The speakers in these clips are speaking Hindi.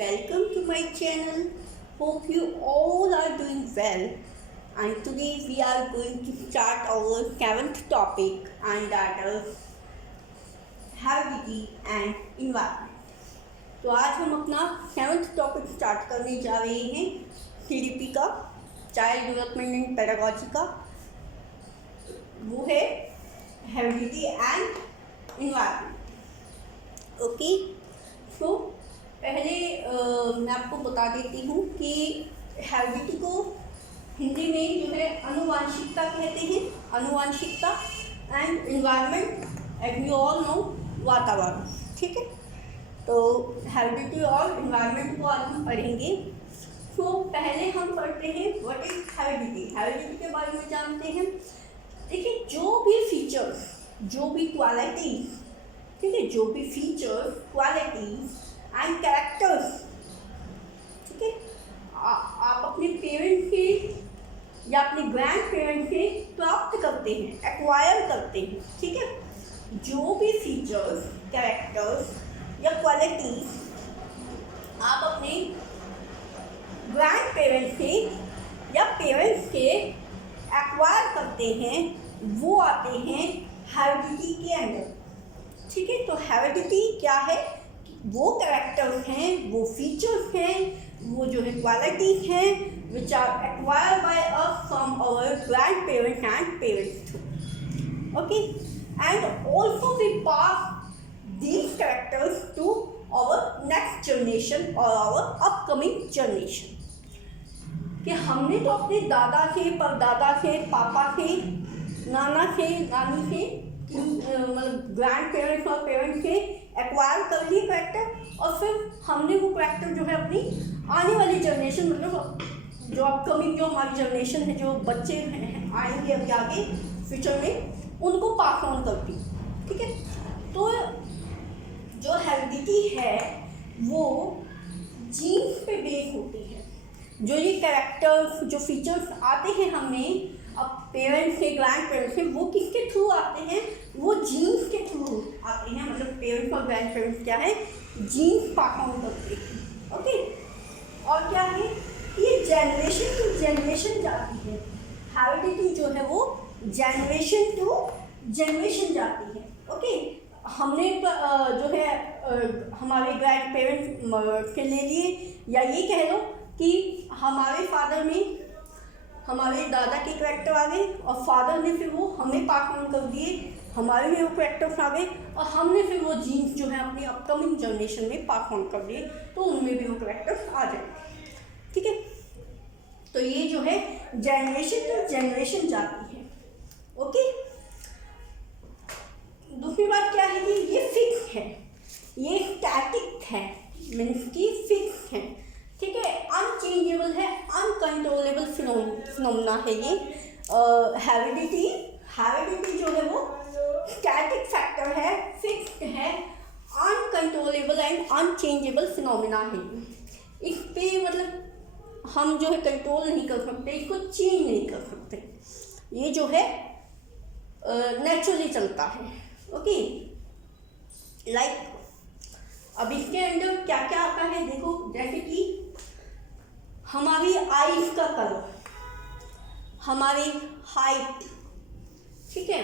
welcome to my channel. Hope you all are doing well. And today we are going to start our seventh topic, and that is heredity and environment. तो आज हम अपना सेवन्थ टॉपिक स्टार्ट करने जा रहे हैं CDP का, चाइल्ड डेवलपमेंट एंड पेडागोजी का। वो है हेरिडिटी एंड इन्वायरमेंट। ओके, तो पहले मैं आपको बता देती हूँ कि हेरिडिटी को हिंदी में जो है आनुवांशिकता कहते हैं, आनुवांशिकता, and environment as you all know वातावरण। ठीक है, तो हेरिडिटी और इन्वायरमेंट को आज हम पढ़ेंगे। तो पहले हम पढ़ते हैं व्हाट इज हेरिडिटी। हेरिडिटी के बारे में जानते हैं। देखिए, जो भी फीचर्स, जो भी क्वालिटी, ठीक है, जो भी फीचर्स, क्वालिटीज एंड कैरेक्टर्स, ठीक है, आप अपने पेरेंट्स से या अपने ग्रैंड पेरेंट्स से प्राप्त करते हैं, एक्वायर करते हैं। ठीक है, जो भी फीचर्स, कैरेक्टर्स या क्वालिटीज आप अपने ग्रैंड पेरेंट्स से या पेरेंट्स से एक्वायर करते हैं, वो आते हैं हेरिडिटी के अंदर। ठीक है, तो हेरिडिटी क्या है? वो कैरेक्टर्स हैं, वो फीचर्स हैं, वो जो है क्वालिटीज हैं which are acquired by us from our grandparents and parents. Okay, and also we pass these characters to our next generation or our upcoming generation। कि हमने तो अपने दादा से, परदादा से, पापा से, नाना से, नानी से, मतलब ग्रैंड पेरेंट्स और पेरेंट्स से एक्वायर कर लिए कैरेक्टर, और फिर हमने वो कैरेक्टर जो है अपनी आने वाली जनरेशन, मतलब जो अपकमिंग जो हमारी जनरेशन है, जो बच्चे हैं आएंगे अभी आगे फ्यूचर में, उनको पास ऑन कर दी। ठीक है, तो जो हेरिडिटी है वो जीन्स पे बेस होती है। जो ये कैरेक्टर्स, जो फीचर्स आते हैं हमें अब पेरेंट्स से, ग्रैंड पेरेंट्स से, वो किसके थ्रू आते हैं? वो जीन्स के थ्रू आते हैं। मतलब पेरेंट्स और ग्रैंड पेरेंट्स क्या है? जीन्स पास ऑन करते हैं। ओके, और क्या है? ये जनरेशन टू जनरेशन जाती है। हेरिडिटी जो है वो जनरेशन टू जनरेशन जाती है। ओके, हमने जो है हमारे ग्रैंड पेरेंट्स के ले लिए, या ये कह लो कि हमारे फादर में हमारे दादा के कैरेक्टर आ गए, और फादर ने फिर वो हमें पास ऑन कर दिए, हमारे में वो कैरेक्टर्स आ गए, और हमने फिर वो जीन्स जो है अपनी अपकमिंग जनरेशन में पास ऑन कर दिए, तो उनमें भी वो कैरेक्टर्स आ जाएंगे। ठीक है, तो ये जो है जनरेशन टू जनरेशन जाती है। ओके, दूसरी बात क्या है कि ये फिक्स है, ये स्टैटिक है, मीन्स की फिक्स है। ठीक है, अनचेंजेबल है, अनकंट्रोलेबल फिनोमेना है ये हेरिडिटी जो है वो स्टैटिक फैक्टर है, फिक्स्ड है, अनकंट्रोलेबल एंड अनचेंजेबल फिनोमेना है। इस पे मतलब हम जो है कंट्रोल नहीं कर सकते, इसको चेंज नहीं कर सकते, ये जो है नेचुरली चलता है। ओके, लाइक अब इसके अंदर क्या क्या आता है देखो, जैसे कि हमारी आईज का कलर, हमारी हाइट, ठीक है,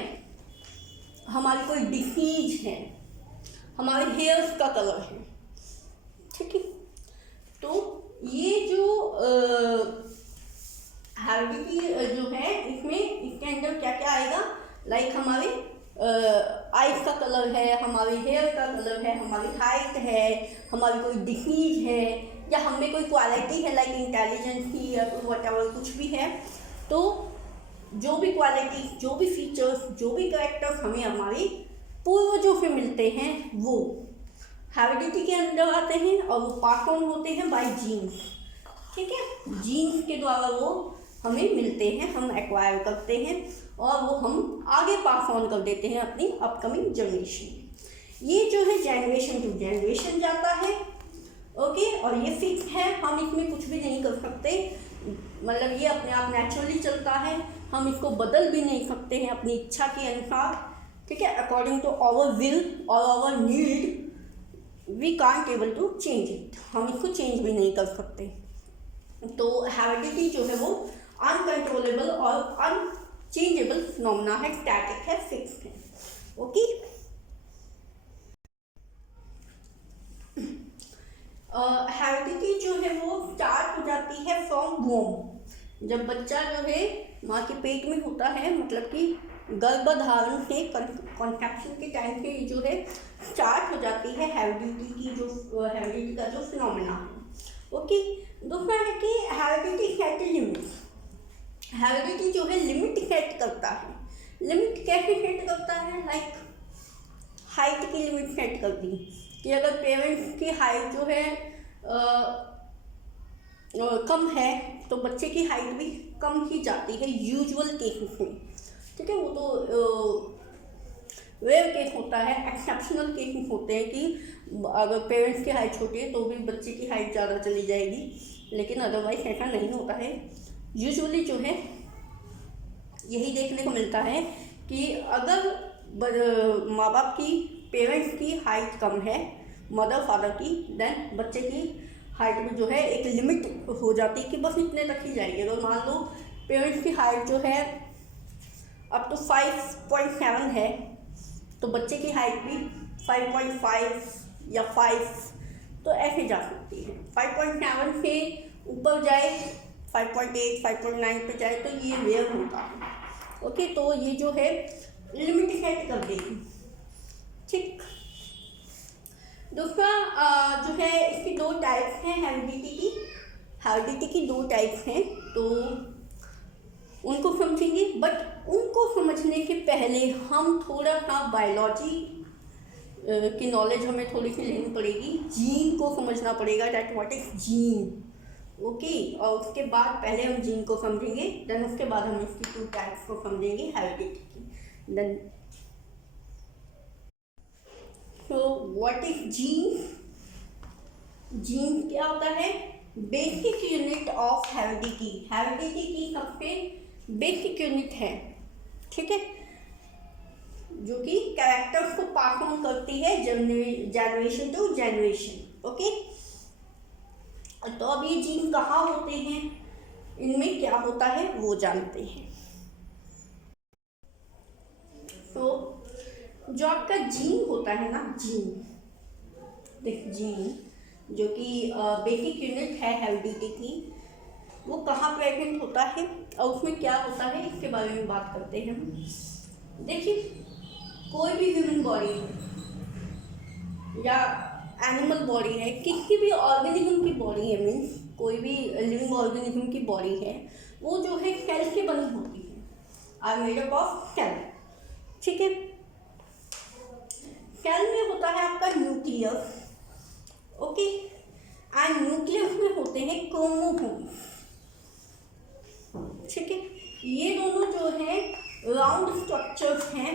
हमारी कोई डिसीज है, हमारे हेयर्स का कलर है। ठीक है, तो ये जो हेरिडिटी जो है, इसमें इसके अंदर क्या क्या आएगा? लाइक हमारे आइज का कलर है, हमारे हेयर का कलर है, हमारी हाइट है, हमारी कोई डिसीज है, या हमें कोई क्वालिटी है लाइक इंटेलिजेंस की या व्हाटएवर कुछ भी है। तो जो भी क्वालिटी, जो भी फीचर्स, जो भी कैरेक्टर्स हमें हमारे पूर्वजों से मिलते हैं, वो हेरिडिटी के अंदर आते हैं, और वो पास ऑन होते हैं बाय जीन्स। ठीक है, जीन्स के द्वारा वो हमें मिलते हैं, हम एक्वायर करते हैं, और वो हम आगे पास ऑन कर देते हैं अपनी अपकमिंग जनरेशन। ये जो है जनरेशन टू जनरेशन जाता है। ओके, और ये फिक्स है, हम इसमें कुछ भी नहीं कर सकते, मतलब ये अपने आप नेचुरली चलता है, हम इसको बदल भी नहीं सकते हैं अपनी इच्छा के अनुसार। ठीक है, अकॉर्डिंग टू आवर विल और our need we can't able to change it, हम इसको चेंज भी नहीं कर सकते। तो हेरिडिटी जो है वो अनकंट्रोलेबल और अनचेंजेबल फिनोमेना है, स्टैटिक है, फिक्स्ड है। ओके, हेरिडिटी जो है वो स्टार्ट हो जाती है फ्रॉम वोम। जब बच्चा जो है माँ के पेट में होता है, मतलब कि गर्भधारण से कॉन्ट्रैक्शन के टाइम पे जो है स्टार्ट हो जाती है हेरिडिटी की, जो हेरिडिटी का जो फिनोमेना है। ओके, दूसरा है कि हेरिडिटी सेट लिमिट। हेरिडिटी जो है लिमिट सेट करता है। लिमिट कैसे सेट करता है? लाइक हाइट की लिमिट सेट कर दी कि अगर पेरेंट्स की हाइट जो है कम है तो बच्चे की हाइट भी कम ही जाती है यूजुअल केसेस में। ठीक है, वो तो रेयर केस होता है, एक्सेप्शनल केसेस होते हैं कि अगर पेरेंट्स की हाइट छोटी है तो भी बच्चे की हाइट ज़्यादा चली जाएगी, लेकिन अदरवाइज ऐसा नहीं होता है। यूजुअली जो है यही देखने को मिलता है कि अगर माँ बाप की, पेरेंट्स की हाइट कम है, मदर फादर की, देन बच्चे की हाइट में जो है एक लिमिट हो जाती है कि बस इतने तक ही जाएगी। अगर मान लो पेरेंट्स की हाइट जो है अप टू 5.7 है तो बच्चे की हाइट भी 5.5 या 5 तो ऐसे जा सकती है। 5.7 से ऊपर जाए, 5.8, 5.9 पे जाए तो ये रेयर होता है। ओके, तो ये जो है लिमिट सेट कर देगी। ठीक, दूसरा जो है इसकी दो टाइप्स हैं हेरिडिटी की। हेरिडिटी की दो टाइप्स हैं तो उनको समझेंगे, बट उनको समझने के पहले हम थोड़ा सा बायोलॉजी की नॉलेज हमें थोड़ी सी लेनी पड़ेगी। जीन को समझना पड़ेगा, that what is gene. Okay, और उसके बाद पहले हम जीन को समझेंगे, देन उसके बाद हम इसकी टू टाइप्स को समझेंगे हेरिडिटी की। देन तो व्हाट इज जीन? जीन क्या होता है? Basic unit of heredity. Heredity की सबसे बेसिक यूनिट है, ठीक है, जो कि कैरेक्टर्स को पास ऑन करती है जनरेशन टू जनरेशन। ओके, तो अब ये जीन कहाँ होते हैं, इनमें क्या होता है वो जानते हैं। तो जो आपका जीन होता है ना, जीन जो कि बेसिक यूनिट है हेरिडिटी की, वो कहाँ प्रेजेंट होता है और उसमें क्या होता है इसके बारे में बात करते हैं हम। देखिए, कोई भी ह्यूमन बॉडी है या एनिमल बॉडी है, किसी भी ऑर्गेनिज्म की बॉडी है, मीन्स कोई भी लिविंग ऑर्गेनिज्म की बॉडी है, वो जो है सेल से बनी होती है, are made up of cell. ठीक है, सेल में होता है आपका न्यूक्लियस। ओके, एंड न्यूक्लियस में होते हैं क्रोमोसोम्स। ठीक है, ये दोनों जो है राउंड स्ट्रक्चर्स हैं,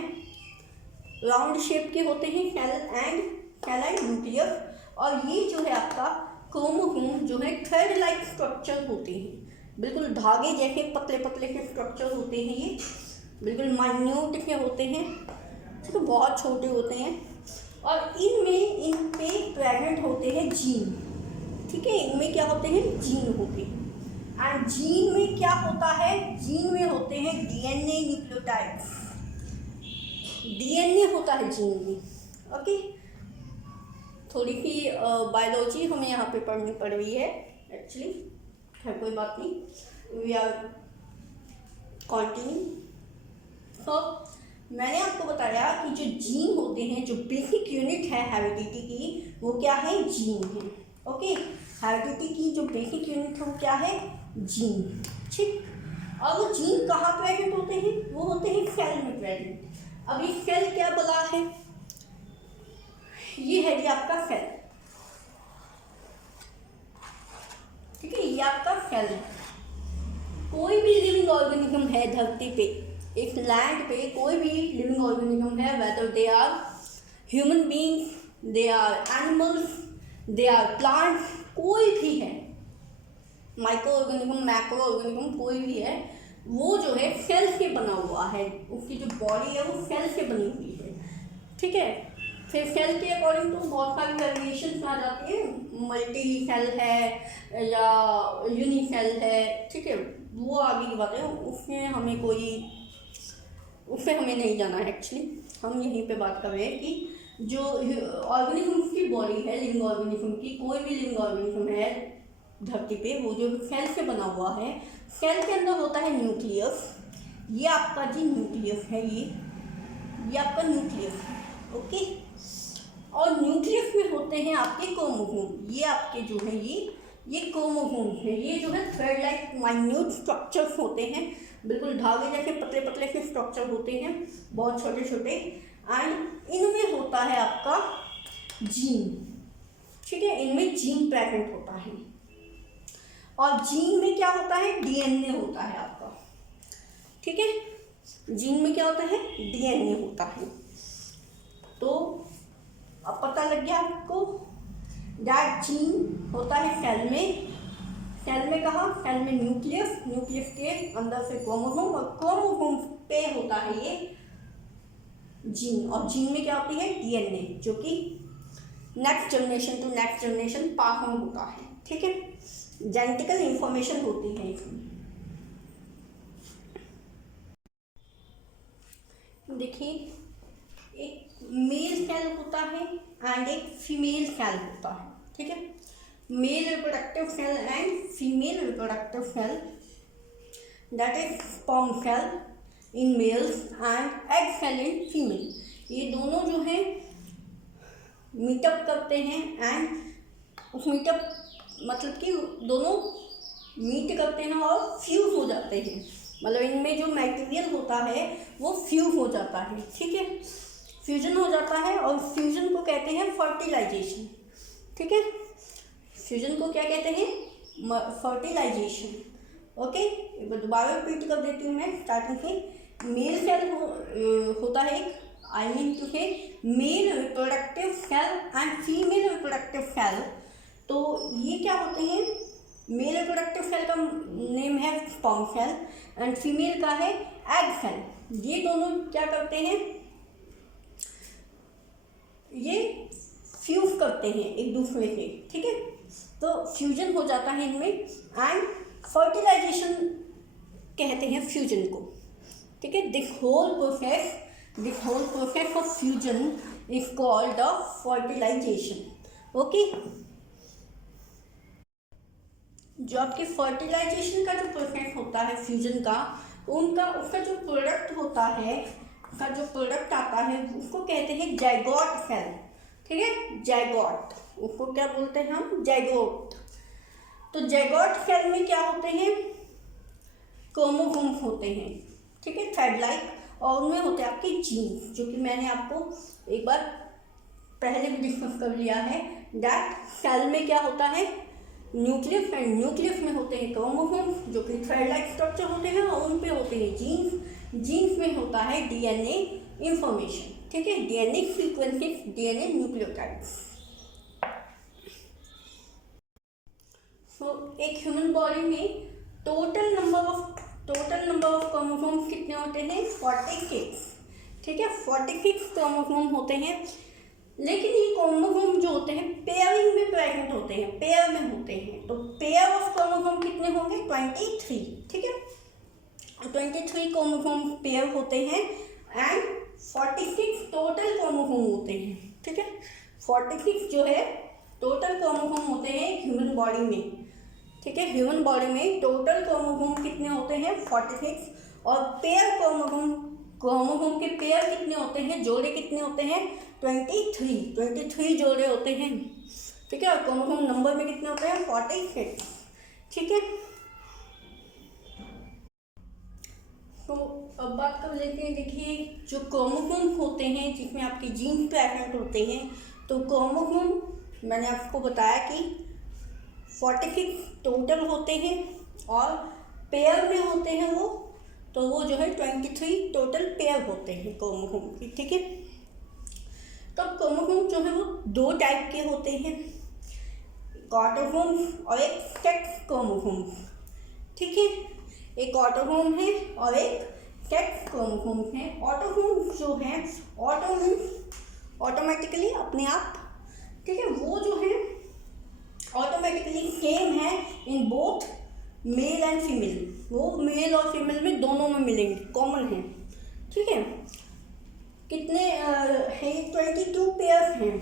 राउंड शेप के होते हैं सेल एंड न्यूक्लियस, और ये जो है आपका क्रोमोसोम जो है थ्रेड लाइक स्ट्रक्चर होते हैं, बिल्कुल धागे जैसे पतले पतले के स्ट्रक्चर होते हैं, ये बिल्कुल माइन्यूट के होते हैं, ठीक है, बहुत छोटे होते हैं, और इन पे प्रेजेंट होते हैं जीन। ठीक है, इनमें क्या होते हैं? जीन होते हैं। एंड जीन में क्या होता है? जीन में होते हैं डीएनए न्यूक्लियोटाइड्स। डीएनए होता है जीन में। ओके, थोड़ी सी बायोलॉजी हमें यहाँ पे पढ़नी पड़ रही है एक्चुअली, है कोई बात नहीं, वी आर कंटिन्यू। तो मैंने आपको बताया कि जो जीन होते हैं, जो बेसिक यूनिट है हेरिडिटी की, वो क्या है? जीन है। ओके, हेरिडिटी की जो बेसिक यूनिट है वो क्या है? जीन। ठीक, और वो जीन कहाँ प्रेजेंट होते हैं? वो होते हैं सेल में प्रेजेंट। अब ये सेल क्या बना है? ये है जी आपका सेल। ठीक है, ये आपका सेल है। कोई भी लिविंग ऑर्गेनिज्म है धरती पे, इस लैंड पे कोई भी लिविंग ऑर्गेनिज्म है, whether they are human beings, they are animals, they are plants, कोई भी है, माइक्रो ऑर्गेनिज्म, मैक्रो ऑर्गेनिज्म, कोई भी है, वो जो है सेल से बना हुआ है, उसकी जो बॉडी है वो सेल से बनी हुई है। ठीक है, फिर सेल के अकॉर्डिंग तो बहुत सारी वेरिएशन में आ जाती है, मल्टी सेल है या यूनिसेल है, ठीक है, वो आगे की बात है, उसमें हमें नहीं जाना है एक्चुअली। हम यहीं पे बात कर रहे हैं कि जो ऑर्गेनिज्म की बॉडी है, लिविंग ऑर्गेनिज्म की, कोई भी लिविंग ऑर्गेनिज्म है धरती पे, वो जो सेल से बना हुआ है, सेल के अंदर होता है न्यूक्लियस। ये आपका जी न्यूक्लियस है, ये आपका न्यूक्लियस है, ओके। और न्यूक्लियस में होते हैं आपके क्रोमोसोम, ये आपके जो है ये क्रोमोसोम है, ये जो है थ्रेड लाइक माइन्यूट स्ट्रक्चर्स होते हैं, बिल्कुल धागे जैसे पतले पतले से स्ट्रक्चर होते हैं, बहुत छोटे छोटे, एंड इनमें होता है आपका जीन, ठीक है, इनमें जीन प्रेजेंट होता है। और जीन में क्या होता है, डीएनए होता है आपका, ठीक है, जीन में क्या होता है, डीएनए होता है। तो अब पता लग गया आपको, दैट जीन होता है सेल में कहाँ, सेल में न्यूक्लियस के अंदर से क्रोमोसोम, और क्रोमोसोम पे होता है ये जीन, और जीन में क्या होती है, डीएनए, जो कि next generation to next generation pass on होता है, ठीक है, जेनेटिकल इंफॉर्मेशन होती है इसमें। देखिए, एक मेल सेल होता है एंड एक फीमेल सेल होता है, ठीक है, male reproductive cell and female reproductive cell, that is sperm cell in males and egg cell in female. ये दोनों जो है मीटअप करते हैं, एंड उस मीटअप मतलब कि दोनों मीट करते हैं और फ्यूज हो जाते हैं, मतलब इनमें जो मटेरियल होता है वो फ्यूज हो जाता है, ठीक है, फ्यूजन हो जाता है, और फ्यूजन को कहते हैं फर्टिलाइजेशन, ठीक है, फ्यूजन को क्या कहते हैं, फर्टिलाइजेशन, ओके। दोबारा रिपीट कर देती हूँ मैं स्टार्टिंग से। मेल सेल होता है एक, I mean to say male reproductive cell and female reproductive cell. तो ये क्या होते हैं, मेल रिप्रोडक्टिव सेल का नेम है स्पर्म सेल एंड फीमेल का है एग सेल। ये दोनों क्या करते हैं, ये फ्यूज करते हैं एक दूसरे से, ठीक है, तो फ्यूजन हो जाता है इनमें, एंड फर्टिलाइजेशन कहते हैं फ्यूजन को, ठीक है। This whole process of fusion is called the fertilisation, okay. जो आपके फर्टिलाइजेशन का जो प्रोसेस होता है फ्यूजन का, उसका जो प्रोडक्ट होता है, उसका जो प्रोडक्ट आता है उसको कहते हैं जाइगोट सेल, ठीक है, जाइगोट, उसको क्या बोलते हैं हम, जाइगोट। तो जाइगोट सेल में क्या होते हैं, क्रोमोसोम्स होते हैं, ठीक है, थ्रेड लाइक, और उनमें होते हैं आपके जीन, जो कि मैंने आपको एक बार पहले भी डिस्कस कर लिया है। दैट सेल में क्या होता है, न्यूक्लियस, एंड न्यूक्लियस में होते हैं क्रोमोसोम्स जो कि थ्रेड लाइक स्ट्रक्चर होते हैं, और उन पे होते हैं जीन्स में होता है डीएनए इंफॉर्मेशन, ठीक है, डीएनए सीक्वेंसेस, डीएनए न्यूक्लियोटाइड्स। तो एक ह्यूमन बॉडी में टोटल नंबर ऑफ क्रोमोसोम्स कितने होते हैं, 46, ठीक है, 46 क्रोमोसोम होते हैं। लेकिन ये क्रोमोसोम जो होते हैं पेयरिंग में प्रेजेंट होते हैं, पेयर में होते हैं, तो पेयर ऑफ क्रोमोसोम कितने होंगे, 23, ठीक है, 23 क्रोमोसोम पेयर होते हैं, एंड 46 टोटल क्रोमोसोम होते हैं, ठीक है, 46 जो है टोटल क्रोमोसोम होते हैं ह्यूमन बॉडी में, ठीक है, ह्यूमन बॉडी में टोटल क्रोमोसोम कितने होते हैं, 46, और पेयर क्रोमोसोम के पेयर कितने होते हैं, जोड़े कितने होते हैं, 23 जोड़े होते हैं, ठीक है, और क्रोमोसोम नंबर में कितने होते हैं, 46, ठीक है। तो अब बात कर लेते हैं, देखिए जो क्रोमोसोम होते हैं जिसमें आपके जीन प्रेजेंट होते हैं, तो क्रोमोसोम मैंने आपको बताया कि 46 टोटल होते हैं, और पेयर में होते हैं वो जो है 23 टोटल पेयर होते हैं क्रोमोसोम की, ठीक है। तो क्रोमोसोम जो है वो 2 टाइप के होते हैं, ऑटोसोम्स और एक सेक्स क्रोमोसोम्स, ठीक है, एक ऑटोसोम है और एक सेक्स क्रोमोसोम है। ऑटोसोम्स जो है ऑटोमेटिकली अपने आप, ठीक है, वो जो है in both male and female, वो मेल और फीमेल में दोनों में मिलेंगे, कॉमन है। ठीक है, कितने हैं? 22 पेयर हैं।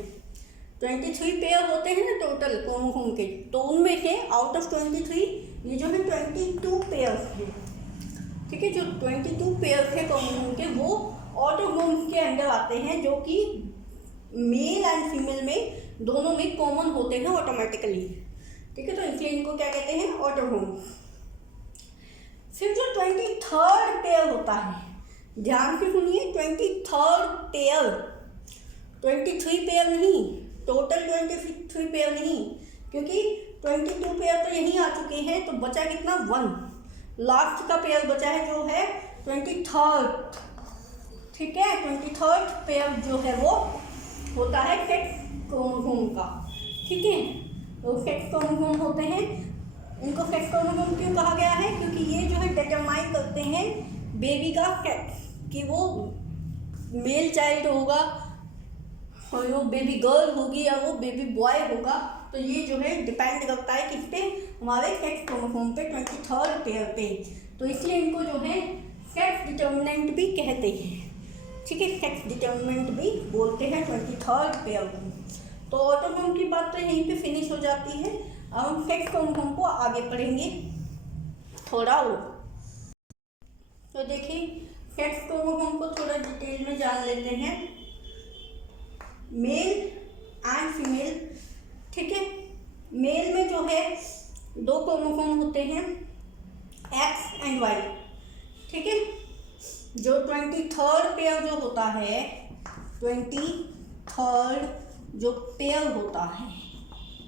23 पेयर होते हैं ना टोटल क्रोमोसोम के, तो उनमें से आउट ऑफ 23 ये जो है 22 पेयर हैं। ठीक है, जो 22 पेयर है क्रोमोसोम के वो ऑटोसोम्स के अंदर आते हैं, जो कि मेल एंड फीमेल में दोनों में कॉमन होते हैं ऑटोमेटिकली। ठीक है, तो इसलिए इनको क्या कहते हैं? ऑटोसोम्स। फिर जो 23rd पेयर होता है, ध्यान से सुनिए, 23rd पेयर, 23 पेयर नहीं, टोटल 23 पेयर नहीं, क्योंकि 22 पेयर तो यहीं आ चुके हैं, तो बचा कितना? 1। लास्ट का पेयर बचा है जो है 23rd। ठीक है, 23rd पेयर जो है वो होता है सेक्स क्रोमोसोम का। ठीक है, तो सेक्स क्रोमोसोम होते हैं, इनको सेक्स क्रोमोसोम क्यों कहा गया है? क्योंकि ये जो है डिटरमाइन करते हैं बेबी का सेक्स, कि वो मेल चाइल्ड होगा और वो बेबी गर्ल होगी या वो बेबी बॉय होगा। तो ये जो है डिपेंड करता है किस पे? हमारे सेक्स क्रोमोसोम पे, 23rd पेयर पे। तो इसलिए इनको जो है सेक्स डिटर्मिनेंट भी कहते हैं। ठीक है, सेक्स डिटर्मिनेंट भी बोलते हैं 23rd पेयर को। तो ऑटोसोम की बात तो यहीं पे फिनिश हो जाती है। अब हम सेक्स क्रोमोसोम को आगे पढ़ेंगे थोड़ा और। तो देखिए, सेक्स क्रोमोसोम को थोड़ा डिटेल में जान लेते हैं। Male and female. ठीक है, मेल में जो है 2 क्रोमोसोम होते हैं, एक्स एंड वाई। ठीक है, जो 23rd पेयर जो होता है, 23rd जो पेयर होता है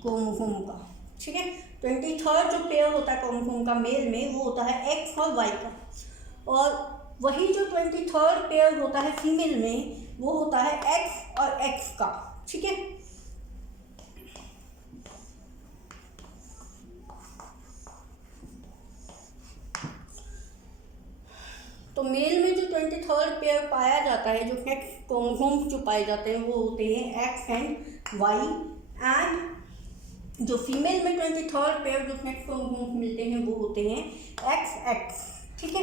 क्रोमोसोम का, ठीक है, 23rd जो पेयर होता है क्रोमोसोम का मेल में, वो होता है एक्स और वाई का। और वही जो 23rd पेयर होता है फीमेल में, वो होता है एक्स और एक्स का। ठीक है, तो मेल में जो 23rd पेयर पाया जाता है, जो सेक्स क्रोमोसोम जो पाए जाते हैं, वो होते हैं एक्स एंड वाई। एंड जो फीमेल में 23rd पेयर जो सेक्स क्रोमोसोम मिलते हैं, वो होते हैं एक्स एक्स। ठीक है,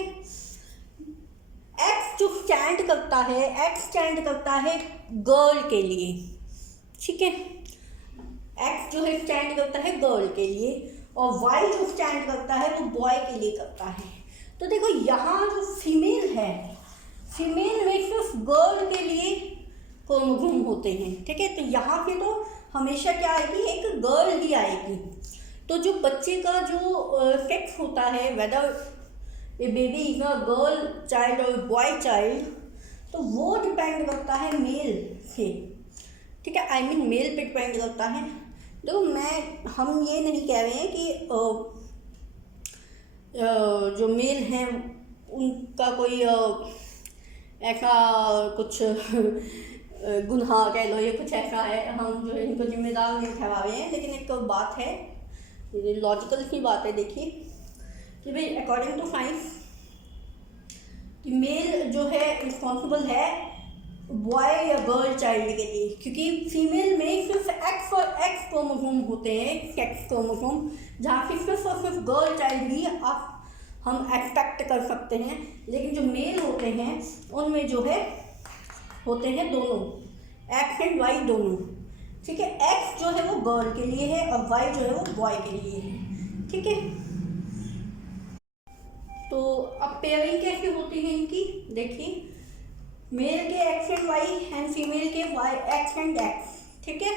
एक्स जो स्टैंड करता है, एक्स स्टैंड करता है गर्ल के लिए। ठीक है, एक्स जो है स्टैंड करता है गर्ल के लिए, और वाई जो स्टैंड करता है वो बॉय के लिए करता है। तो देखो, यहाँ जो फीमेल है, फीमेल में सिर्फ गर्ल के लिए क्रोमोसोम होते हैं। ठीक है, तो यहाँ पे तो हमेशा क्या आएगी? एक गर्ल ही आएगी। तो जो बच्चे का जो सेक्स होता है, whether a baby is a girl child और बॉय चाइल्ड, तो वो डिपेंड करता है मेल से। ठीक है, आई मीन मेल पे डिपेंड करता है। देखो, हम ये नहीं कह रहे हैं कि जो मेल हैं उनका कोई ऐसा कुछ गुनाह कह लो, ये कुछ ऐसा है, हम जो इनको जिम्मेदार नहीं ठहरा रहे हैं। लेकिन एक बात है, ये लॉजिकल की बात है। देखिए कि भाई अकॉर्डिंग टू साइंस कि मेल जो है रिस्पॉन्सिबल है बॉय या गर्ल चाइल्ड के लिए, क्योंकि फीमेल में सिर्फ एक्स और एक्स क्रोमोसोम होते हैं, सेक्स क्रोमोसोम, जहाँ की सिर्फ और सिर्फ गर्ल चाइल्ड ही हम एक्सपेक्ट कर सकते हैं। लेकिन जो मेल होते हैं उनमें जो है होते हैं दोनों, एक्स एंड वाई दोनों। ठीक है, एक्स जो है वो गर्ल के लिए है और वाई जो है वो बॉय के लिए है। ठीक है, तो अब पेयरिंग कैसे होती है इनकी? देखिए, मेल के X and Y and female के वाई एक्स एंड एक्स। ठीक है,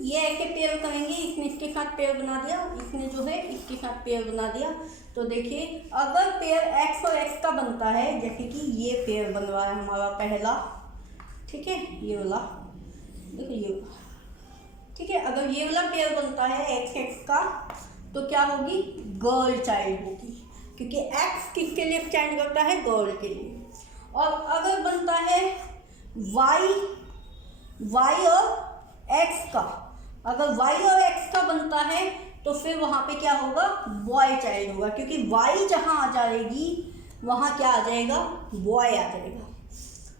ये ऐसे पेयर करेंगे, इसने इसके साथ पेयर बना दिया, इसने जो है इसके साथ पेयर बना दिया। तो देखिए, अगर पेयर एक्स और एक्स का बनता है, जैसे कि ये पेयर बन रहा है हमारा पहला, ठीक है, ये वाला, देखो ये वाला। ठीक है, अगर ये वाला पेयर बनता है एक्स एक्स का, तो क्या होगी? गर्ल चाइल्ड होगी, क्योंकि एक्स किसके लिए स्टैंड करता है? गर्ल के लिए। और अगर बनता है वाई और एक्स का, अगर वाई और एक्स का बनता है, तो फिर वहाँ पे क्या होगा? बॉय चाइल्ड होगा, क्योंकि वाई जहाँ आ जाएगी वहाँ क्या आ जाएगा? बॉय आ जाएगा।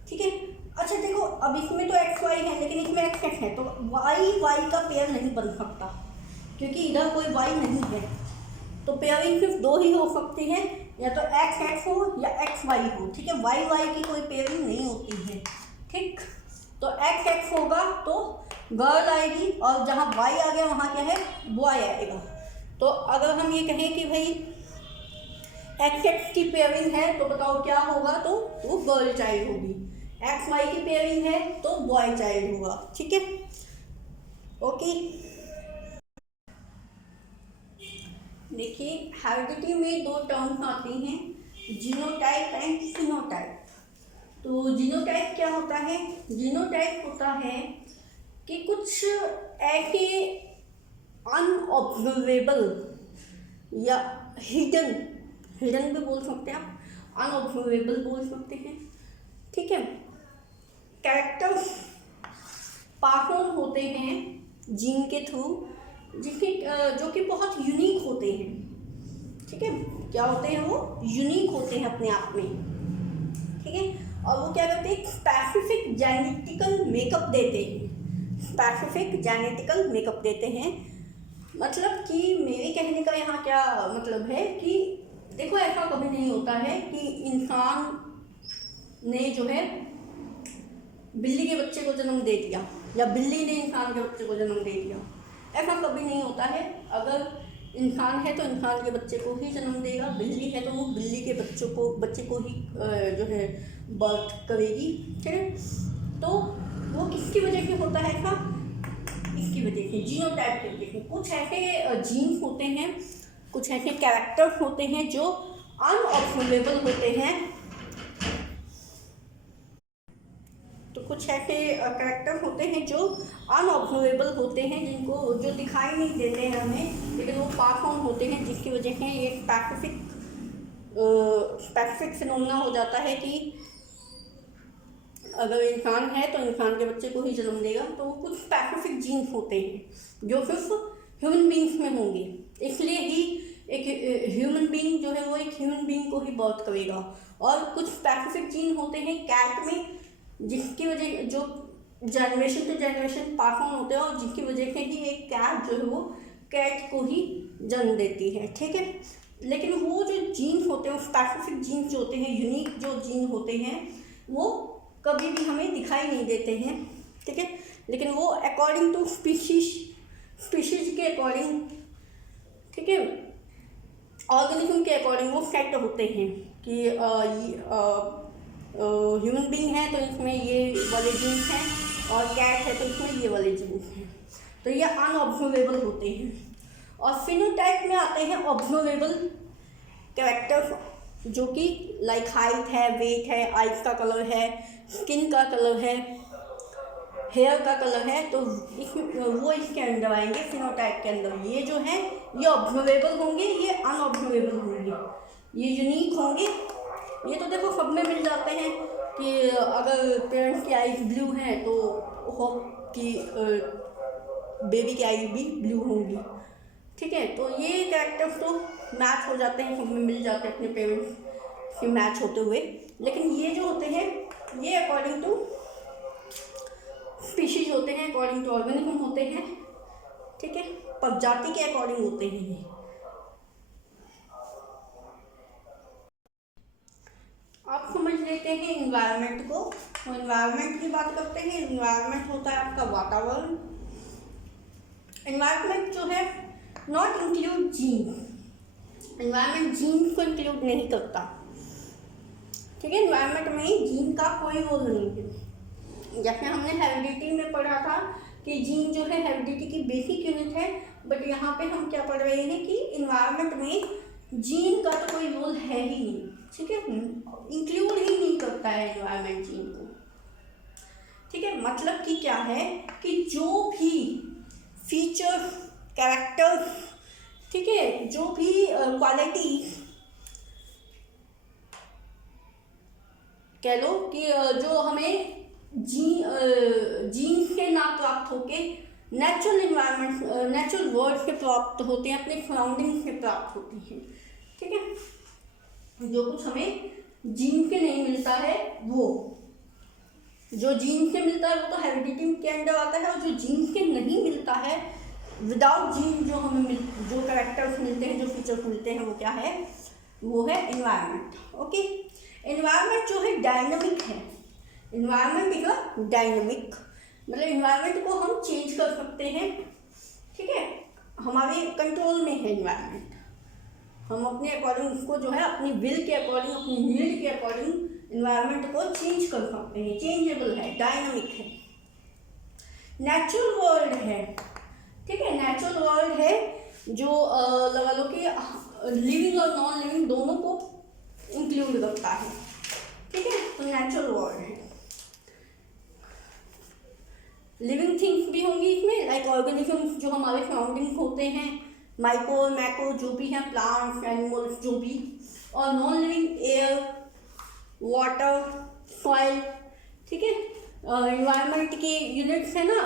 ठीक है, अच्छा देखो, अब इसमें तो एक्स वाई है, लेकिन इसमें एक्स एक्स है, तो वाई वाई का पेयर नहीं बन सकता। क्योंकि इधर कोई वाई नहीं है। तो पेयरिंग सिर्फ दो ही हो सकती है, या तो एक्स एक्स हो या एक्स वाई हो। ठीक है, वाई वाई की कोई पेयरिंग नहीं होती है। ठीक, तो एक्स एक्स होगा तो गर्ल आएगी, और जहाँ वाई आ गया वहाँ क्या है, बॉय आएगा। तो अगर हम ये कहें कि भाई एक्स एक्स की पेयरिंग है तो बताओ क्या होगा, तो वो गर्ल चाइल्ड होगी। एक्स वाई की पेयरिंग है तो बॉय चाइल्ड होगा। ठीक है, ओके। देखिए, हेरिडिटी में दो टर्म्स आती हैं, जीनोटाइप एंड फिनोटाइप। तो जीनोटाइप क्या होता है? जीनोटाइप होता है कि कुछ ऐसे अनऑब्जर्वेबल या हिडन भी बोल सकते हैं आप, अनऑब्जर्वेबल बोल सकते हैं। ठीक है, कैरेक्टर्स पास ऑन होते हैं जीन के थ्रू, जिसके जो कि बहुत यूनिक होते हैं। ठीक है, क्या होते हैं वो? यूनिक होते हैं अपने आप में। ठीक है, और वो क्या करते हैं? स्पेसिफिक जेनेटिकल मेकअप देते हैं। स्पेसिफिक जेनेटिकल मेकअप देते हैं, मतलब कि मेरे कहने का यहाँ क्या मतलब है कि देखो, ऐसा कभी नहीं होता है कि इंसान ने जो है बिल्ली के बच्चे को जन्म दे दिया या बिल्ली ने इंसान के बच्चे को जन्म दे दिया। ऐसा कभी नहीं होता है। अगर इंसान है तो इंसान के बच्चे को ही जन्म देगा, बिल्ली है तो वो बिल्ली के बच्चे को ही जो है बर्थ करेगी। ठीक है, तो वो किसकी वजह से होता है ऐसा? इसकी वजह से, जीनोटाइप की वजह से। कुछ ऐसे जीन्स होते हैं, कुछ ऐसे कैरेक्टर्स होते हैं जो अनऑब्जर्वेबल होते हैं। तो कुछ ऐसे कैरेक्टर होते हैं जो अनऑब्जर्वेबल होते हैं, जिनको जो दिखाई नहीं देते हैं हमें, लेकिन वो पास ऑन होते हैं, जिसकी वजह से ये स्पेसिफिक फिनोमेना हो जाता है कि अगर इंसान है तो इंसान के बच्चे को ही जन्म देगा। तो वो कुछ स्पेसिफिक जीन्स होते हैं जो सिर्फ ह्यूमन बींग्स में होंगे, इसलिए ही एक ह्यूमन बींग जो है वो एक ह्यूमन बींग को ही बर्थ करेगा। और कुछ स्पेसिफिक जीन होते हैं कैट में, जिसकी वजह जो generation to generation pass on होते हैं, और जिसकी वजह से ही एक कैट जो है वो कैट को ही जन्म देती है। ठीक है, लेकिन वो जो जीन्स होते हैं, वो स्पेसिफिक जीन्स जो होते हैं, यूनिक जो जीन होते हैं, वो कभी भी हमें दिखाई नहीं देते हैं। ठीक है, लेकिन वो अकॉर्डिंग टू स्पीशीज के अकॉर्डिंग, ठीक है, ऑर्गेनिज्म के अकॉर्डिंग वो सेट होते हैं कि ह्यूमन बीइंग है तो इसमें ये वाले जीन्स हैं, और कैट है तो इसमें ये वाले जीन्स हैं। तो ये अनऑब्जर्वेबल होते हैं। और फिनोटाइप में आते हैं ऑब्जर्वेबल कैरेक्टर, जो कि लाइक हाइट है, वेट है, आइज का कलर है, स्किन का कलर है, हेयर का कलर है। तो वो इसके अंदर आएंगे, फिनोटाइप के अंदर। ये जो है ये ऑब्जर्वेबल होंगे, ये अनऑब्जर्वेबल होंगे, ये यूनिक होंगे। ये तो देखो सब में मिल जाते हैं कि अगर पेरेंट्स की आइज ब्लू हैं तो होप कि बेबी की आइज भी ब्लू होंगी। ठीक है, तो ये कैरेक्टर्स तो मैच हो जाते हैं, सब में मिल जाते हैं अपने पेरेंट्स के मैच होते हुए। लेकिन ये जो होते हैं ये अकॉर्डिंग टू स्पीशीज होते हैं, अकॉर्डिंग टू ऑर्गेनिज्म होते हैं। ठीक है, प्रजाति के अकॉर्डिंग होते हैं ये। आप समझ लेते हैं इन्वायरमेंट को। तो इन्वायरमेंट की बात करते हैं। इन्वायरमेंट होता है आपका वातावरण। इन्वायरमेंट जो है not include gene. Environment gene को इंक्लूड नहीं करता। ठीक है, इन्वायरमेंट में जीन का कोई रोल नहीं है। जैसे हमने हेरिडिटी में पढ़ा था कि जीन जो है हेरिडिटी की बेसिक यूनिट है, बट यहाँ पे हम क्या पढ़ रहे हैं कि इन्वायरमेंट में जीन का तो कोई रोल है ही नहीं। ठीक है, इंक्लूड ही नहीं करता है इन्वायरमेंट जीन को। ठीक है, मतलब कि क्या है कि जो भी फीचर, कैरेक्टर, ठीक है, जो भी क्वालिटी कह लो कि जो हमें जीन से ना प्राप्त होके नेचुरल इन्वायरमेंट, नेचुरल वर्ल्ड से प्राप्त होते हैं, अपने सराउंडिंग से प्राप्त होती हैं। ठीक है, जो कुछ हमें जीन से नहीं मिलता है, वो जो जीन से मिलता है वो तो हेरिडिटी के अंदर आता है, और जो जीन से नहीं मिलता है विदाउट जीन जो हमें जो कैरेक्टर्स मिलते हैं, जो फीचर्स मिलते हैं, वो क्या है, वो है एनवायरनमेंट। ओके, एनवायरनमेंट जो है डायनामिक है। एनवायरनमेंट इज अ डायनामिक, मतलब एनवायरनमेंट को हम चेंज कर सकते हैं, ठीक है, हमारे कंट्रोल में है एनवायरनमेंट। हम अपने अकॉर्डिंग उसको जो है अपनी विल के अकॉर्डिंग, अपनी नीड के अकॉर्डिंग एनवायरनमेंट को चेंज कर सकते हैं, चेंजेबल है, डायनामिक है। नेचुरल वर्ल्ड है, ठीक है, नेचुरल वर्ल्ड है जो लगा लो कि लिविंग और नॉन लिविंग दोनों को इंक्लूड करता है, ठीक है, तो नेचुरल वर्ल्ड है। लिविंग थिंग्स भी होंगी इसमें, लाइक ऑर्गेनिजम्स जो हमारे सराउंडिंग्स होते हैं, माइक्रो मैक्रो जो भी हैं, प्लांट्स एनिमल्स जो भी, और non living air, water, soil, ठीक है। एनवायरनमेंट की यूनिट्स है ना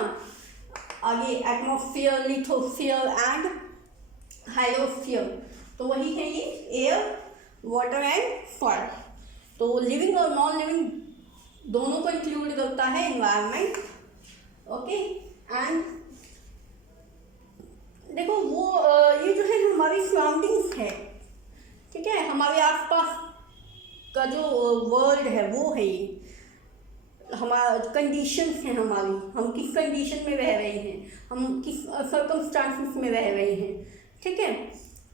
आगे, एटमॉस्फेयर, लिथोस्फेयर एंड हाइड्रोस्फीयर, तो वही है ये एयर, वाटर एंड सॉइल। तो लिविंग और नॉन लिविंग दोनों को इंक्लूड करता है एनवायरनमेंट। ओके, एंड देखो वो ये जो है हमारी सराउंडिंग्स है, ठीक है, हमारे आसपास का जो वर्ल्ड है वो है ये, हमारा कंडीशंस हैं हमारी, हम किस कंडीशन में रह रहे हैं, हम किस सर्कमस्टांसेस में रह रहे हैं, ठीक है।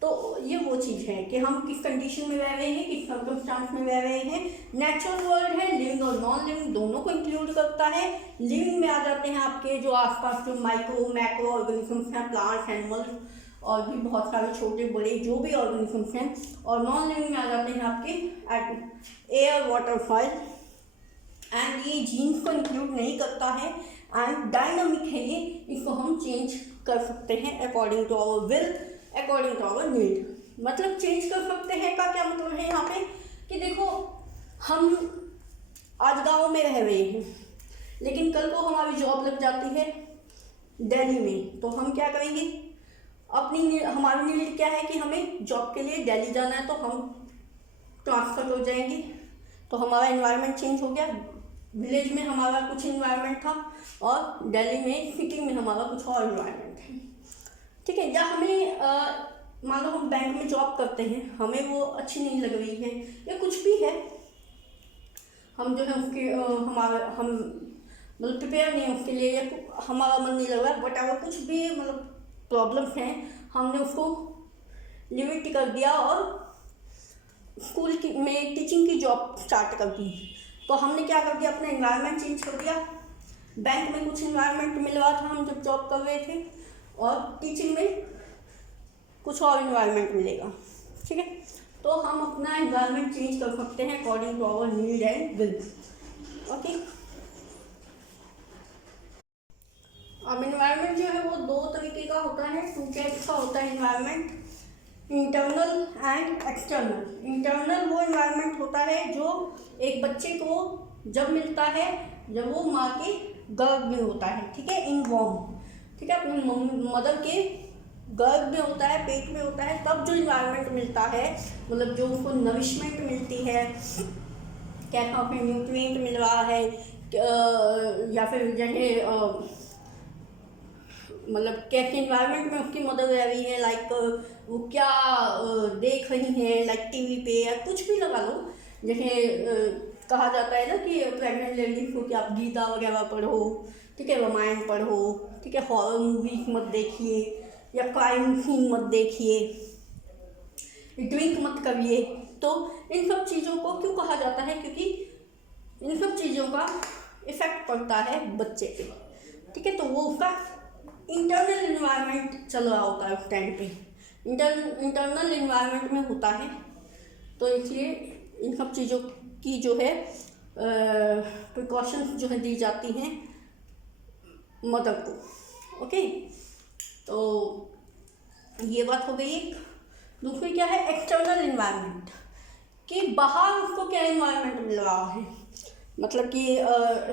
तो ये वो चीज़ है कि हम किस कंडीशन में रह रहे हैं, किस सर्कमस्टांस में रह रहे हैं। नेचुरल वर्ल्ड है, लिविंग और नॉन लिविंग दोनों को इंक्लूड करता है। लिविंग में आ जाते हैं आपके जो आसपास जो माइक्रो मैक्रो ऑर्गेनिजम्स हैं, प्लांट्स, एनिमल्स और भी बहुत सारे छोटे बड़े जो भी ऑर्गेनिजम्स हैं। और नॉन लिविंग में आ जाते हैं आपके एयर, वाटर, सॉइल, एंड ये जीन्स को इंक्लूड नहीं करता है एंड डायनामिक है ये, इसको हम चेंज कर सकते हैं according to our will, according to our need. मतलब चेंज कर सकते हैं का क्या मतलब है यहाँ पे कि देखो हम आज गांव में रह रहे हैं, लेकिन कल को हमारी जॉब लग जाती है दिल्ली में, तो हम क्या करेंगे, अपनी हमारी नीड क्या है कि हमें जॉब के लिए दिल्ली जाना है, तो हम ट्रांसफ़र हो जाएंगे, तो हमारा एनवायरनमेंट चेंज हो गया। विलेज में हमारा कुछ एनवायरनमेंट था और दिल्ली में सिटी में हमारा कुछ और एनवायरनमेंट है, ठीक है। या हमें मान लो हम बैंक में जॉब करते हैं, हमें वो अच्छी नहीं लग रही है या कुछ भी है, हम जो है उसके हमारा हम मतलब प्रिपेयर नहीं है उसके लिए, या हमारा मन नहीं लग रहा है, बट अगर कुछ भी मतलब प्रॉब्लम्स हैं, हमने उसको लिमिट कर दिया और स्कूल की में टीचिंग की जॉब स्टार्ट कर दी, तो हमने क्या कर दिया, अपना एनवायरनमेंट चेंज कर दिया। बैंक में कुछ एनवायरनमेंट मिल रहा था हम जब जॉब कर रहे थे, और टीचिंग में कुछ और एनवायरनमेंट मिलेगा, ठीक है। तो हम अपना एनवायरनमेंट चेंज कर सकते हैं according to our need and will. Okay, अब एनवायरनमेंट जो है वो दो तरीके का होता है, टू टाइप्स का होता है environment, internal and external. Internal वो एनवायरनमेंट होता है जो एक बच्चे को जब मिलता है जब वो माँ के गर्भ में होता है, ठीक है, इन वॉर्म, ठीक है, अपनी मदर के गर्भ में होता है, पेट में होता है, तब जो इन्वायरमेंट मिलता है, मतलब जो उसको नरिशमेंट मिलती है, कैसा फिर न्यूट्रिएंट मिल रहा है, या फिर जैसे मतलब कैसे इन्वायरमेंट में उसकी मदद रह रही है, लाइक वो क्या देख रही हैं, लाइक टीवी पे या कुछ भी लगा लो, जैसे कहा जाता है ना कि प्रेग्नेंट लेडीज को कि आप गीता वगैरह पढ़ो, ठीक है, रामायण पढ़ो, ठीक है, हॉरर मूवीज मत देखिए या क्राइम सीन मत देखिए, ड्रिंक मत करिए। तो इन सब चीज़ों को क्यों कहा जाता है, क्योंकि इन सब चीज़ों का इफेक्ट पड़ता है बच्चे पे, ठीक है। तो वो उसका इंटरनल इन्वायरमेंट चल रहा होता है उस टाइम पे, इंटरनल इन्वायरमेंट में होता है, तो इसलिए इन सब चीज़ों की जो है प्रिकॉशंस जो है दी जाती हैं मदर को। ओके, तो ये बात हो गई एक। दूसरी क्या है, एक्सटर्नल इन्वायरमेंट, कि बाहर उसको क्या इन्वायरमेंट मिल रहा है, मतलब कि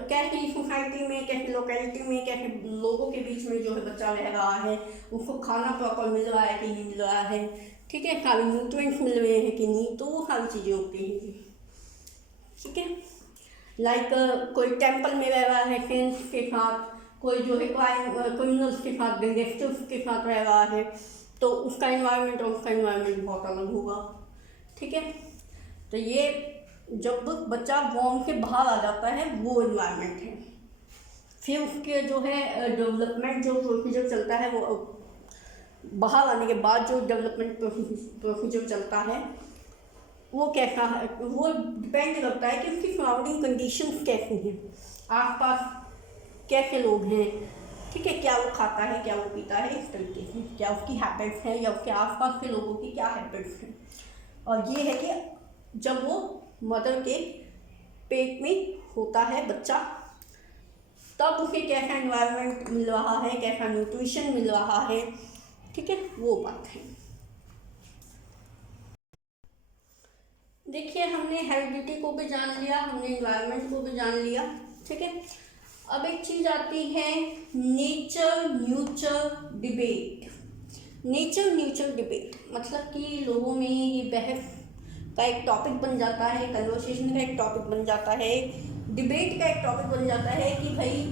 कैसी सोसाइटी में, कैसी लोकेलिटी में, कैसे लोगों के बीच में जो है बच्चा रह रहा है, उसको खाना प्रॉपर मिल रहा है कि नहीं मिल रहा है, ठीक है, सारे न्यूट्रिएंट्स मिल रहे हैं कि नहीं, तो वो सारी चीज़ें होती हैं, ठीक है। लाइक कोई टेम्पल में रह रहा है फ्रेंड्स के साथ, कोई जो है क्रिमिनल्स के साथ, गैंगस्टर्स के साथ रह रहा है, तो उसका इन्वायरमेंट और उसका इन्वायरमेंट बहुत अलग होगा। ठीक है, तो ये जब बच्चा वॉर्म से बाहर आ जाता है वो इन्वायरमेंट है। फिर उसके जो है डेवलपमेंट जो प्रोसीजर चलता है, वो बाहर आने के बाद जो डेवलपमेंट प्रोसीजर चलता है वो कैसा है, वो डिपेंड करता है कि उसकी सराउंडिंग कंडीशंस कैसी हैं, आसपास कैसे लोग हैं। ठीक है, क्या वो खाता है, क्या वो पीता है, इस तरीके से क्या उसकी हैबिट्स हैं या उसके आसपास के लोगों की क्या हैबिट्स हैं। और ये है कि जब वो मदर के पेट में होता है बच्चा, तब उसे कैसा एनवायरनमेंट मिल रहा है, कैसा न्यूट्रिशन मिल रहा है। ठीक है, वो बात है। देखिए, हमने हेरिडिटी को भी जान लिया, हमने एनवायरनमेंट को भी जान लिया। ठीक है, अब एक चीज़ आती है नेचर न्यूचर डिबेट। नेचर न्यूचर डिबेट मतलब कि लोगों में ये बहस का एक टॉपिक बन जाता है, कन्वर्सेशन का एक टॉपिक बन जाता है, डिबेट का एक टॉपिक बन जाता है कि भाई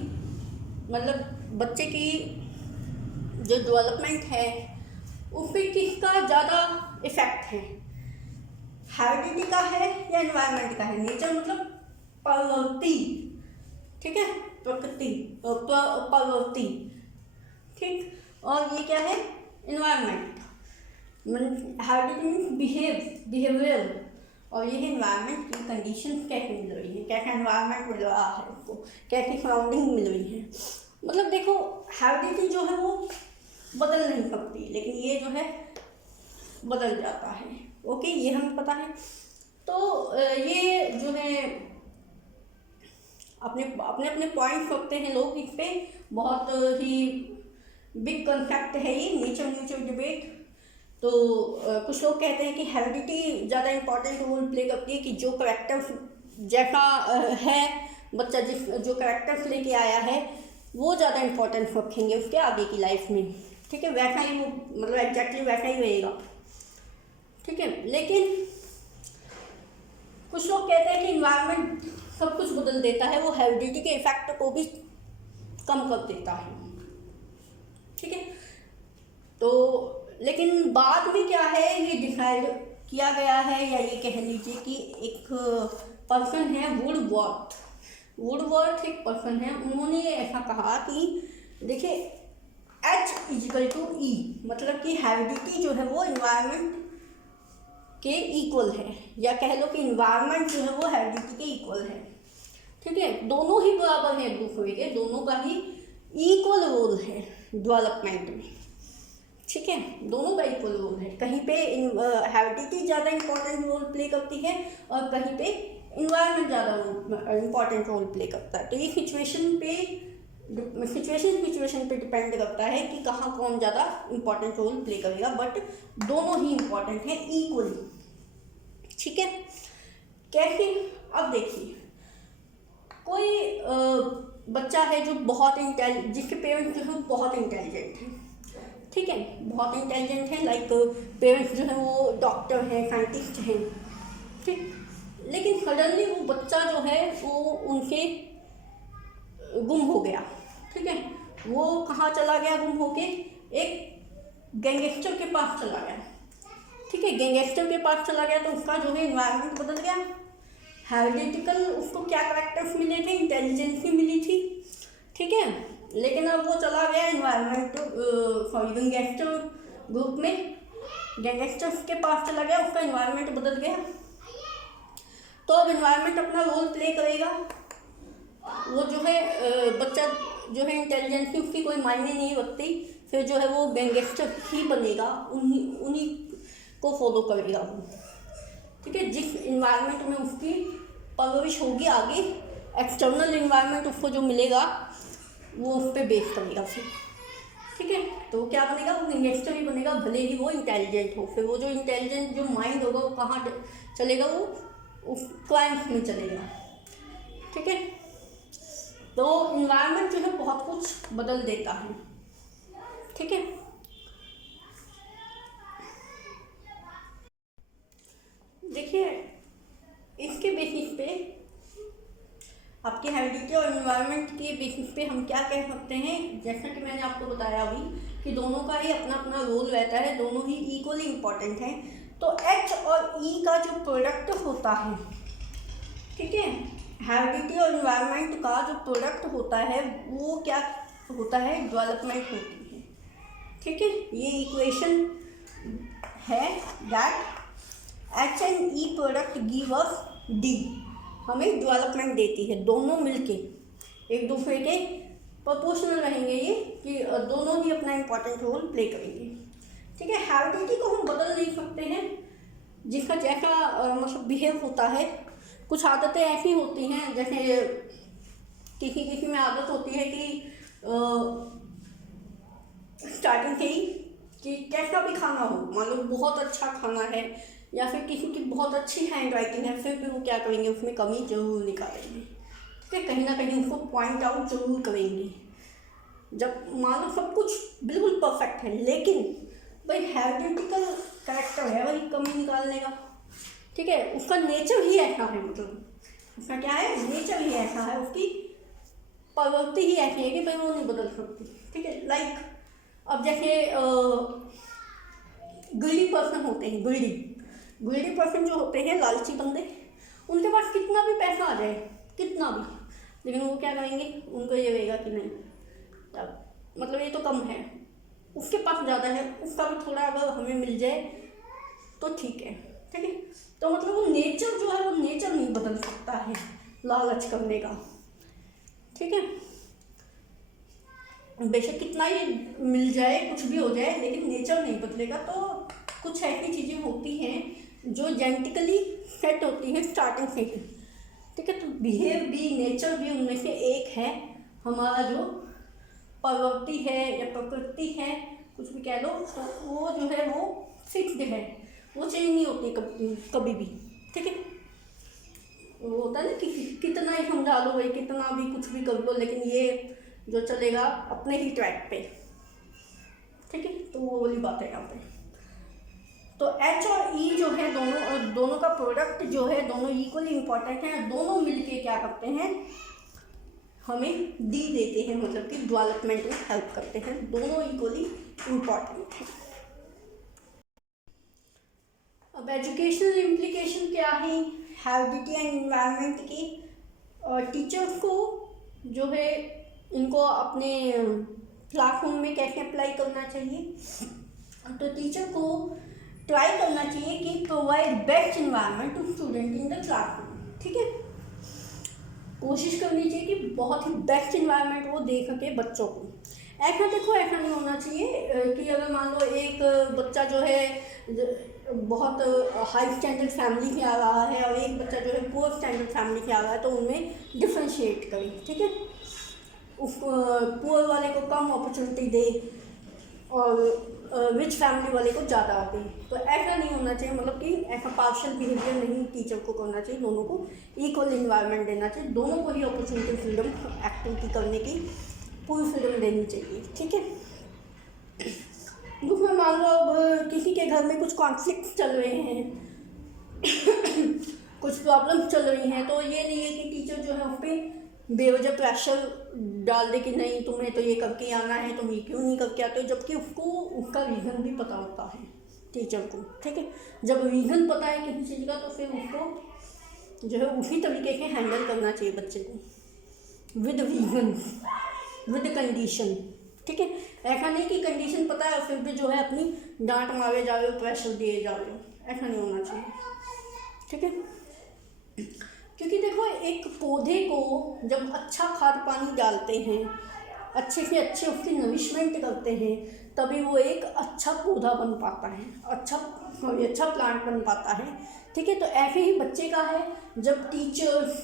मतलब बच्चे की जो डेवलपमेंट है उस पर किसका ज़्यादा इफेक्ट है, हेरिडिटी का है या एनवायरनमेंट का है। नेचर मतलब प्रवृत्ति, ठीक है, प्रकृति, प्रवृत्ति। ठीक, और ये क्या है, एनवायरनमेंट। हेरिडिटी मीन्स बिहेवियर, और ये एनवायरनमेंट की कंडीशन कैसे मिल रही है, कैसा एनवायरनमेंट मिल रहा है उसको, कैसी सराउंडिंग मिल रही है। मतलब देखो, हेरिडिटी जो है वो बदल नहीं सकती, लेकिन ये जो है बदल जाता है। ओके, ये हमें पता है। तो ये जो है अपने अपने अपने पॉइंट्स रखते हैं लोग इस पे, बहुत ही बिग कंसेप्ट है ये नेचर न्यूचर डिबेट। तो कुछ लोग कहते हैं कि हेरिडिटी ज़्यादा इंपॉर्टेंट रोल प्ले करती है, कि जो करेक्टर जैसा है बच्चा, जो करेक्टर्स लेके आया है वो ज़्यादा इंपॉर्टेंस रखेंगे उसके आगे की लाइफ में। ठीक है, वैसा ही वो मतलब एग्जैक्टली वैसा ही रहेगा। ठीक है, लेकिन कुछ लोग कहते हैं कि इन्वायरमेंट सब कुछ बदल देता है, वो हेरिडिटी के इफेक्ट को भी कम कर देता है। ठीक है, तो लेकिन बाद में क्या है, ये डिसाइड किया गया है, या ये कह लीजिए कि एक पर्सन है वुडवर्थ एक पर्सन है, उन्होंने ऐसा कहा कि देखिए H=E, मतलब कि हेरिडिटी जो है वो इन्वायरमेंट के इक्वल है, या कह लो कि इन्वायरमेंट जो है वो हेरिडिटी के इक्वल है। ठीक है, दोनों ही बराबर है एक दूसरे के, दोनों का ही इक्वल रोल है डेवलपमेंट में। ठीक है, दोनों का इक्वल रोल है, कहीं पे हेरिडिटी ज़्यादा इंपॉर्टेंट रोल प्ले करती है और कहीं पे इन्वायरमेंट ज़्यादा इंपॉर्टेंट रोल प्ले करता है। तो ये सिचुएशन पे डिपेंड करता है कि कहाँ कौन ज़्यादा इंपॉर्टेंट रोल प्ले करेगा, बट दोनों ही इंपॉर्टेंट हैं इक्वली। ठीक है, कैसे, अब देखिए कोई बच्चा है जो बहुत जिसके पेरेंट्स जो है बहुत इंटेलिजेंट हैं। ठीक है, बहुत इंटेलिजेंट हैं, लाइक पेरेंट्स जो हैं वो डॉक्टर हैं, साइंटिस्ट हैं। ठीक, लेकिन सडनली वो बच्चा जो है वो उनसे गुम हो गया। ठीक है, वो कहाँ चला गया गुम होके, एक गैंगस्टर के पास चला गया। ठीक है, गैंगस्टर के पास चला गया तो उसका जो है इन्वायरमेंट बदल गया। हेरिडिटिकल उसको क्या कैरेक्टर्स मिले थे, इंटेलिजेंस भी मिली थी। ठीक है, लेकिन अब वो चला गया गैंगस्टर ग्रुप में, गैंगस्टर्स के पास चला गया, उसका इन्वायरमेंट बदल गया। तो अब इन्वायरमेंट अपना रोल प्ले करेगा। वो जो है बच्चा जो है इंटेलिजेंस की उसकी कोई मायने नहीं रखती, फिर जो है वो गैंगस्टर ही बनेगा, उन्हीं को फॉलो करेगा वो। ठीक है, जिस इन्वायरमेंट में उसकी परवरिश होगी आगे, एक्सटर्नल इन्वायरमेंट उसको जो मिलेगा वो उस पर बेस करेगा फिर। ठीक है, तो क्या बनेगा, वो गैंगस्टर ही बनेगा, भले ही वो इंटेलिजेंट हो। फिर वो जो इंटेलिजेंट जो माइंड होगा वो कहाँ चलेगा, वो उस क्राइम्स में चलेगा। ठीक है, तो इन्वायरमेंट जो है बहुत कुछ बदल देता है। ठीक है, देखिए इसके बेसिस पे आपकी हेरिडिटी और इन्वायरमेंट के बेसिस पे हम क्या कह सकते हैं, जैसा कि मैंने आपको बताया अभी कि दोनों का ही अपना अपना रोल रहता है, दोनों ही इक्वली इम्पॉर्टेंट हैं। तो H और E का जो प्रोडक्ट होता है, ठीक है, हेरिडिटी और इन्वायरमेंट का जो प्रोडक्ट होता है वो क्या होता है, डेवलपमेंट होती है। ठीक है, ये इक्वेशन है that H and E product give us D, हमें डेवलपमेंट देती है। दोनों मिलके एक दूसरे के प्रोपोर्शनल रहेंगे, ये कि दोनों ही अपना इम्पोर्टेंट रोल प्ले करेंगे। ठीक है, हेरिडिटी को हम बदल नहीं सकते हैं, जिसका जैसा मतलब बिहेव होता है। कुछ आदतें ऐसी होती हैं, जैसे किसी किसी में आदत होती है कि स्टार्टिंग से ही कि कैसा भी खाना हो, मान लो बहुत अच्छा खाना है या फिर किसी की बहुत अच्छी हैंड राइटिंग है, फिर भी वो क्या करेंगे, उसमें कमी जरूर निकालेंगे। ठीक है, कहीं ना कहीं उसको पॉइंट आउट जरूर करेंगे। जब मान लो सब कुछ बिल्कुल परफेक्ट है, लेकिन भाई हेरिडिटिकल कैरेक्टर है वही कमी निकालने का। ठीक है, उसका नेचर ही ऐसा है, मतलब उसका क्या है, नेचर ही ऐसा है, उसकी प्रवृत्ति ही ऐसी है कि भाई वो नहीं बदल सकती। ठीक है, लाइक अब जैसे ग्रीडी पर्सन होते हैं, ग्रीडी पर्सन जो होते हैं, लालची बंदे, उनके पास कितना भी पैसा आ जाए, कितना भी, लेकिन वो क्या करेंगे, उनको ये रहेगा कि नहीं, तब मतलब ये तो कम है, उसके पास ज़्यादा है, उसका भी थोड़ा अगर हमें मिल जाए तो ठीक है। ठीक है, तो मतलब वो नेचर जो है, वो नेचर नहीं बदल सकता है लालच करने का। ठीक है, बेशक कितना ही मिल जाए, कुछ भी हो जाए, लेकिन नेचर नहीं बदलेगा। तो कुछ ऐसी चीज़ें होती हैं जो जेनेटिकली सेट होती हैं स्टार्टिंग से ही। ठीक है, तो बिहेव भी, नेचर भी उनमें से एक है। हमारा जो प्रवृत्ति है या प्रकृति है, कुछ भी कह लो, तो वो जो है वो फिक्स्ड है, वो चेंज नहीं होती कभी भी। ठीक है, वो होता है ना कि कितना ही समझा लो भाई, कितना भी कुछ भी कर लो, लेकिन ये जो चलेगा अपने ही ट्रैक पे। ठीक है, तो वो वाली बात है यहाँ पे। तो H और E जो है, दोनों का प्रोडक्ट जो है, दोनों इक्वली इम्पॉर्टेंट हैं। दोनों मिलके क्या करते हैं, हमें D देते हैं, मतलब कि डेवलपमेंट में हेल्प करते हैं। दोनों इक्वली इम्पॉर्टेंट हैं। अब एजुकेशनल इम्प्लीकेशन क्या है हेरिडिटी एंड इन्वायरमेंट की। टीचर्स को जो है, इनको अपने क्लासरूम में कैसे अप्लाई करना चाहिए, तो टीचर को ट्राई करना चाहिए कि provide best environment to student in the classroom. ठीक है, कोशिश करनी चाहिए कि बहुत ही बेस्ट इन्वायरमेंट वो दे सके बच्चों को। ऐसा देखो, ऐसा नहीं होना चाहिए कि अगर मान लो एक बच्चा जो है बहुत हाई स्टैंडर्ड फैमिली से आ रहा है और एक बच्चा जो है पुअर स्टैंडर्ड फैमिली से आ रहा है, तो उनमें डिफ्रेंशिएट करें। ठीक है, उस पुअर वाले को कम अपॉर्चुनिटी दे और रिच फैमिली वाले को ज़्यादा दे। तो ऐसा नहीं होना चाहिए, मतलब कि ऐसा पार्शियल बिहेवियर नहीं टीचर को करना चाहिए। दोनों को इक्वल इन्वायरमेंट देना चाहिए, दोनों को ही अपॉर्चुनिटी, फ्रीडम, एक्टिविटी करने की पूरी फ्रीडम देनी चाहिए। ठीक है, दूसरा मान लो अब किसी के घर में कुछ कॉन्फ्लिक्ट चल रहे हैं कुछ प्रॉब्लम्स चल रही हैं, तो ये नहीं है कि टीचर जो है उस पर बेवजह प्रेशर डाल दे कि नहीं तुम्हें तो ये करके आना है, तुम ये क्यों नहीं करके आते हो, जबकि उसको उसका रीज़न भी पता होता है टीचर को। ठीक है, जब रीज़न पता है किसी चीज़ का, तो फिर उसको जो है उसी तरीके से हैंडल करना चाहिए बच्चे को, विद रीज़न, विद कंडीशन। ठीक है, ऐसा नहीं कि कंडीशन पता है और फिर भी जो है अपनी डांट मारे जा रहे हो, प्रेशर दिए जा रहे हो, ऐसा नहीं होना चाहिए। ठीक है, क्योंकि देखो, एक पौधे को जब अच्छा खाद पानी डालते हैं, अच्छे से अच्छे उसकी नरिशमेंट करते हैं, तभी वो एक अच्छा पौधा बन पाता है, अच्छा प्लांट बन पाता है। ठीक है, तो ऐसे ही बच्चे का है, जब टीचर्स,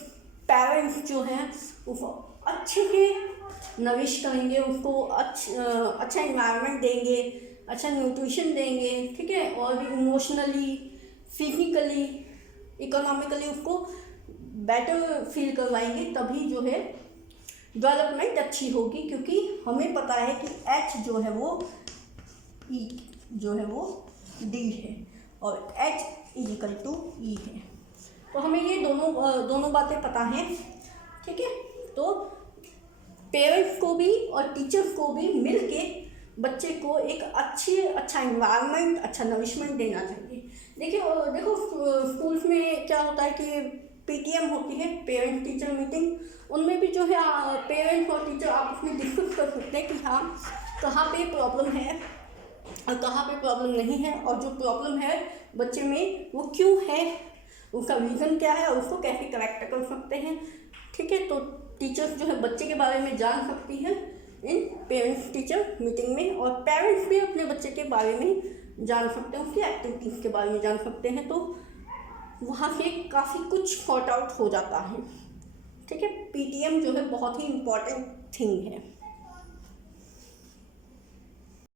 पेरेंट्स जो हैं उसको अच्छे से नरिश करेंगे, उसको अच्छा इन्वायरमेंट देंगे, अच्छा न्यूट्रिशन देंगे। ठीक है, और भी इमोशनली, फिजिकली, इकोनॉमिकली उसको बेटर फील करवाएंगे, तभी जो है डेवलपमेंट अच्छी होगी। क्योंकि हमें पता है कि H जो है वो E जो है वो D है और H = E है। तो हमें ये दोनों बातें पता हैं। ठीक है, तो पेरेंट्स को भी और टीचर्स को भी मिल के बच्चे को एक अच्छा इन्वायरमेंट, अच्छा नरिशमेंट देना चाहिए। देखो स्कूल्स में क्या होता है कि पीटीएम होती है, पेरेंट टीचर मीटिंग, उनमें भी जो है पेरेंट्स और टीचर आपस में डिस्कस कर सकते हैं कि हाँ कहाँ पे प्रॉब्लम है और कहाँ पे प्रॉब्लम नहीं है, और जो प्रॉब्लम है बच्चे में वो क्यों है, उसका रीज़न क्या है और उसको कैसे करेक्ट कर सकते हैं। ठीक है, तो टीचर्स जो है बच्चे के बारे में जान सकती हैं इन पेरेंट्स टीचर मीटिंग में, और पेरेंट्स भी अपने बच्चे के बारे में जान सकते हैं, उसकी एक्टिविटीज़ के बारे में जान सकते हैं, तो वहाँ से काफ़ी कुछ सॉर्ट आउट हो जाता है। ठीक है, पीटीएम जो है बहुत ही इम्पॉर्टेंट थिंग है।